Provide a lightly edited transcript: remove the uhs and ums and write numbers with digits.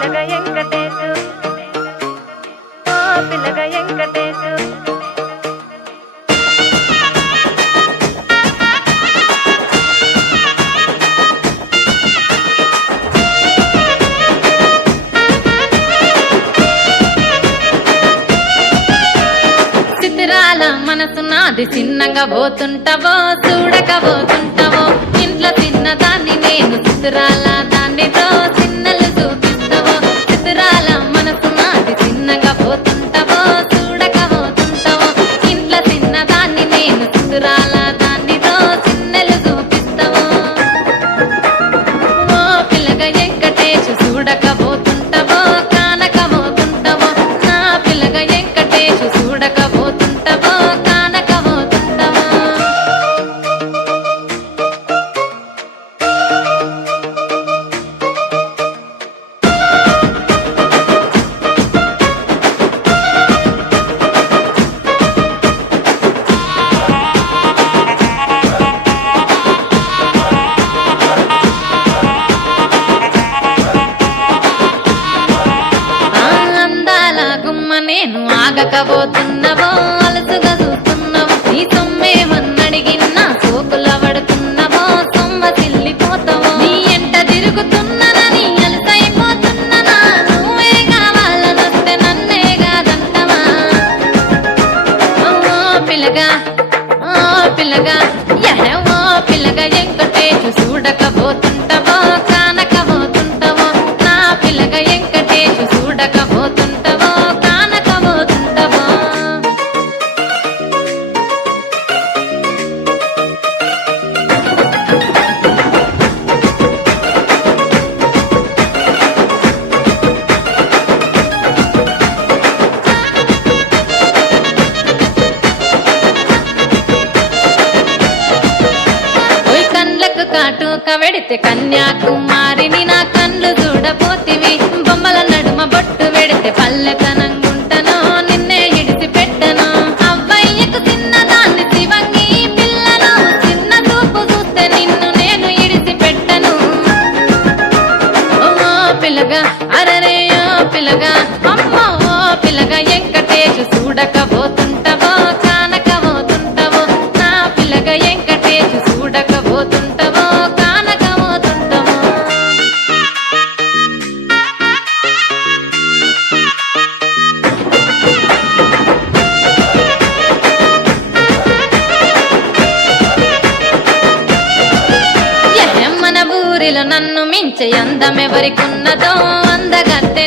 పిల్లగా వెంకటేశు ఓ పిల్లగా వెంకటేశు చిత్రాల మనసు నాది చిన్నగా పోతుంటావో చూడకపోతుంటావో ఇంట్లో చిన్నదాన్ని నేను చిత్రాల దానితో చిన్నలు చూపిస్తావో చిత్రాల మనసు నాది చిన్నగా పోతుంటావో చూడకపోతుంటావో ఇంట్లో చిన్నదాన్ని నేను చిత్రాల దానితో చిన్నలు చూపిస్తావో ఓ పిల్లగా వెంకటేశు చూడకపోతుంటావో కానకపోతుంటావో నా పిల్లగా వెంకటేశు చూడకపోతుంటావో కానకపోతుంటావో అందాల గుమ్మ నేను ఆగకపోతున్నావో అలసుగా చూస్తున్నావో నీ సొమ్మేమన్నడిగిన్నా సోకుల పడుతున్నావో సొమ్మ సిల్లిపోతావో నీ ఎంట తిరుగుతున్నానని అలసైపోతున్నానా నువ్వే కావాలనొస్తే నన్నే కాదంటవా ఓ పిల్లగా ఓ పిల్లగా ఓ పిల్లగా వెంకటేశు చూడకపోతుంటావో కానకపోతుంటావో నా పిల్లగా వెంకటేశు చూడకపోతుంటావో కానకపోతుంటావో ఓయ్ కండ్లకు కాటుక వెడితే కన్యాకుమారిని నా కండ్లు చూడపోతివి బొమ్మల నడుమ బొట్టు వెడితే పల్లెతనంగుంటను నిన్నే ఇడిసి పెట్టను అవ్వయ్యకు చిన్నదాన్ని శివంగి పిల్లను చిన్న చూపు చూస్తే నిన్ను నేను ఇడిసి పెట్టను ఓ పిల్లగా అరరే ఓ పిల్లగా అమ్మో ఓ పిల్లగా వెంకటేశు చూడకపోతుంటావో కానకపోతుంటావో నా పిల్లగా వెంకటేశు చూడకపోతుంటావో కానకపోతుంటావో మన ఊరిలో నన్ను మించే అందమెవరికున్నదో అందగత్తె